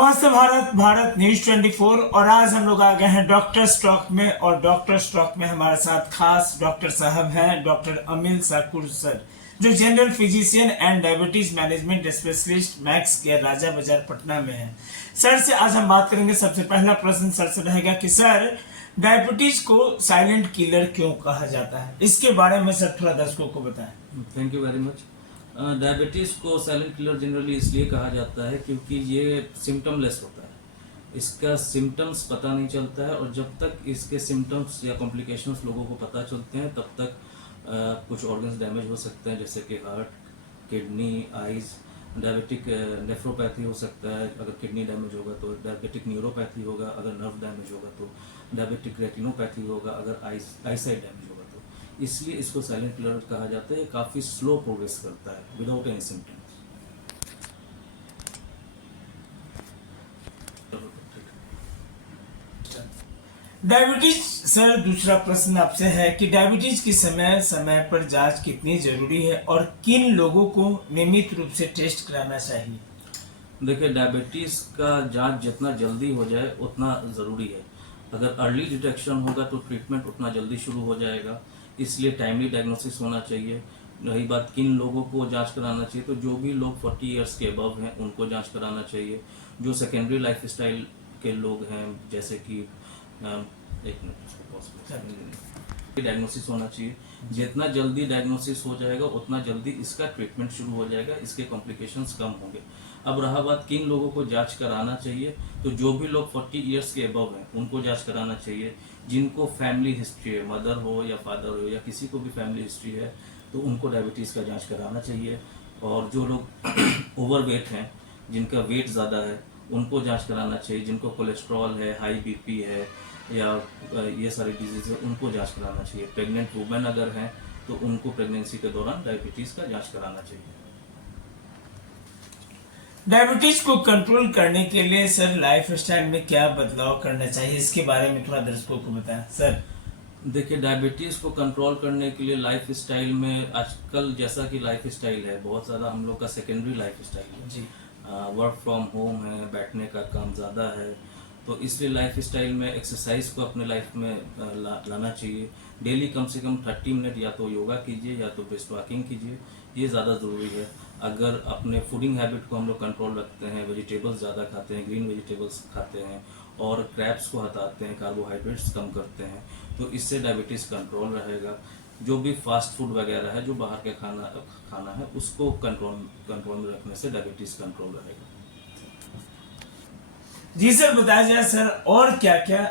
नमस्ते भारत, भारत न्यूज 24। और आज हम लोग आ गए हैं डॉक्टर स्टॉक में। और डॉक्टर स्टॉक में हमारे साथ खास डॉक्टर साहब हैं, डॉक्टर अमिल साकुर सर, जो general physician and diabetes management specialist Max Care Raja Bazar Patna में है। सर से आज हम बात करेंगे। सबसे पहला प्रश्न सर से रहेगा कि सर, डायबिटीज को साइलेंट किलर क्यों कहा जाता है, इसके बारे में सर थोड़ा दर्शकों को बताएं। Thank you very much. Diabetes को साइलेंट किलर जनरली इसलिए कहा जाता है क्योंकि ये सिम्टमलेस होता है। इसका सिम्टम्स पता नहीं चलता है, और जब तक इसके सिम्टम्स या कॉम्प्लिकेशंस लोगों को पता चलते हैं तब तक कुछ ऑर्गन्स डैमेज हो सकते हैं, जैसे कि heart, kidney, eyes. Diabetic nephropathy हो सकता है, अगर किडनी डैमेज होगा तो डायबिटिक न्यूरोपैथी होगा, अगर नर्व डैमेज होगा तो डायबिटिक रेटिनोपैथी होगा, अगर आईसाइट डैमेज होगा तो। इसलिए इसको साइलेंट किलर कहा जाता है। काफ़ी स्लो प्रोग्रेस करता है without any symptoms. Diabetes sir, दूसरा प्रश्न आपसे है कि डायबिटीज की समय समय पर जांच कितनी जरूरी है और किन लोगों को नियमित रूप से टेस्ट कराना चाहिए। देखिए, डायबिटीज़ का जांच जितना जल्दी हो जाए उतना ज़रूरी है। अगर अर्ली डिटेक्शन होगा तो ट्रीटमेंट उतना जल्दी शुरू हो जाएगा, इसलिए टाइमली डायग्नोसिस होना चाहिए। रही बात किन लोगों को जांच कराना चाहिए, तो जो भी लोग 40 इयर्स के अबव हैं उनको जांच कराना चाहिए। जो सेकेंडरी लाइफ स्टाइल के लोग हैं, जैसे कि एक मिनट, डायग्नोसिस होना चाहिए। जितना जल्दी डायग्नोसिस हो जाएगा उतना जल्दी इसका ट्रीटमेंट शुरू हो जाएगा, इसके कॉम्प्लिकेशंस कम होंगे। अब रहा बात किन लोगों को जांच कराना चाहिए, तो जो भी लोग 40 इयर्स के अबव हैं उनको जांच कराना चाहिए। जिनको फैमिली हिस्ट्री है, मदर हो या फादर हो या किसी को भी फैमिली हिस्ट्री है, तो उनको डायबिटीज़ का जांच कराना चाहिए। और जो लोग ओवरवेट हैं, जिनका वेट ज़्यादा है, उनको जांच कराना चाहिए। जिनको कोलेस्ट्रॉल है, हाई बीपी है या ये सारी डिजीज़ है, उनको जांच कराना चाहिए। प्रेग्नेंट वुमेन अगर हैं तो उनको प्रेगनेंसी के दौरान डायबिटीज़ का जांच कराना चाहिए। डायबिटीज को कंट्रोल करने के लिए सर लाइफ स्टाइल में क्या बदलाव करना चाहिए, इसके बारे में थोड़ा दर्शकों को बताएं सर। देखिए, डायबिटीज़ को कंट्रोल करने के लिए लाइफ स्टाइल में आजकल जैसा कि लाइफ स्टाइल है, बहुत ज़्यादा हम लोग का सेकेंडरी लाइफ स्टाइल है जी। वर्क फ्रॉम होम है, बैठने का काम ज़्यादा है, तो इसलिए लाइफ स्टाइल में एक्सरसाइज को अपने लाइफ में लाना चाहिए। डेली कम से कम 30 मिनट या तो योगा कीजिए या तो ब्रिस्क वॉकिंग कीजिए, ये ज़्यादा ज़रूरी है। अगर अपने फूडिंग हैबिट को हम लोग कंट्रोल रखते हैं, वेजिटेबल्स ज़्यादा खाते हैं, ग्रीन वेजिटेबल्स खाते हैं और क्रैब्स को हटाते हैं, कार्बोहाइड्रेट्स कम करते हैं, तो इससे डायबिटीज़ कंट्रोल रहेगा। जो भी फास्ट फूड वगैरह है, जो बाहर के खाना है, उसको कंट्रोल में रखने से डायबिटीज़ कंट्रोल रहेगा। जी सर, बताया जाए सर और क्या क्या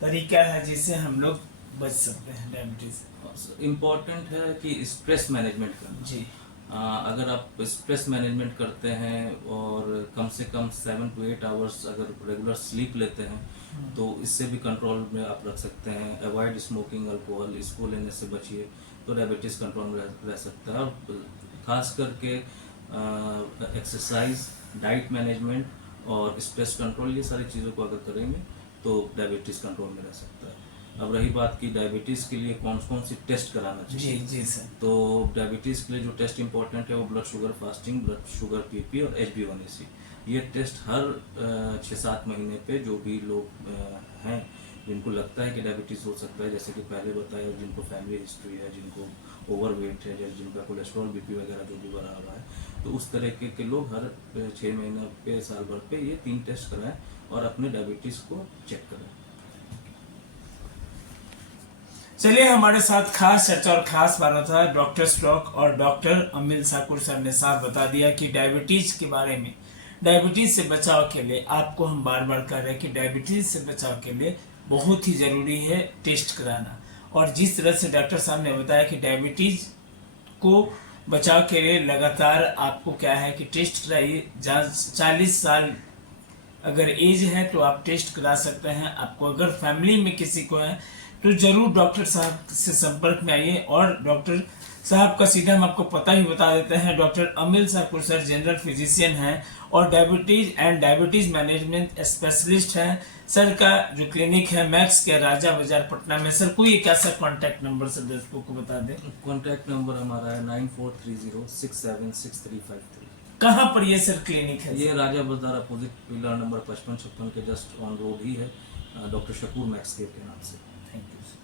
तरीका है जिससे हम लोग बच सकते हैं डायबिटीज से। इम्पॉर्टेंट है कि स्ट्रेस मैनेजमेंट करना। जी। अगर आप स्ट्रेस मैनेजमेंट करते हैं और कम से कम 7 to 8 आवर्स अगर रेगुलर स्लीप लेते हैं, तो इससे भी कंट्रोल में आप रख सकते हैं। अवॉइड स्मोकिंग, अल्कोहल, इसको लेने से बचिए, तो डायबिटीज़ कंट्रोल में रह सकता है। और खास करके एक्सरसाइज, डाइट मैनेजमेंट और स्ट्रेस कंट्रोल, ये सारी चीज़ों को अगर करेंगे तो डायबिटीज़ कंट्रोल में रह सकता है। अब रही बात की डायबिटीज़ के लिए कौन कौन सी टेस्ट कराना चाहिए। जी जी सर। तो डायबिटीज़ के लिए जो टेस्ट इंपॉर्टेंट है वो blood sugar fasting, blood sugar PP और HbA1c। ये टेस्ट हर 6-7 महीने पे जो भी लोग हैं जिनको लगता है कि डायबिटीज़ हो सकता है, जैसे कि पहले बताया, जिनको फैमिली हिस्ट्री है, जिनको ओवरवेट है, जैसे जिनका कोलेस्ट्रॉल, बीपी वगैरह जो भी बढ़ा हुआ है, तो उस तरीके के लोग हर 6 महीने पे, साल भर पे ये 3 टेस्ट कराएं और अपने डायबिटीज़ को चेक करें। चलिए, हमारे साथ खास चर्चा और खास बात था डॉक्टर स्टॉक और डॉक्टर अमिल साकुर सर ने साफ बता दिया कि डायबिटीज के बारे में। डायबिटीज से बचाव के लिए आपको हम बार बार कह रहे हैं कि डायबिटीज से बचाव के लिए बहुत ही जरूरी है टेस्ट कराना। और जिस तरह से डॉक्टर साहब ने बताया कि डायबिटीज को बचाव के लिए लगातार आपको क्या है कि टेस्ट कराइए। 40 साल अगर एज है तो आप टेस्ट करा सकते हैं। आपको अगर फैमिली में किसी को है तो जरूर डॉक्टर साहब से संपर्क में आइए। और डॉक्टर साहब का सीधा हम आपको पता ही बता देते हैं। Doctor अमिल Sakur sir general physician हैं और diabetes and diabetes management specialist हैं। सर का जो क्लिनिक है मैक्स केयर राजा बाजार पटना में। सर कोई एक ऐसा कॉन्टैक्ट नंबर सर दर्शकों को बता दें। कॉन्टैक्ट नंबर हमारा है 9430676353। कहाँ पर ये सर क्लिनिक है? ये राजा बाजार अपोजिट पिलर नंबर 55-56 के जस्ट ऑन रोड ही है, डॉक्टर शकूर मैक्स केयर के नाम से। Thank you sir.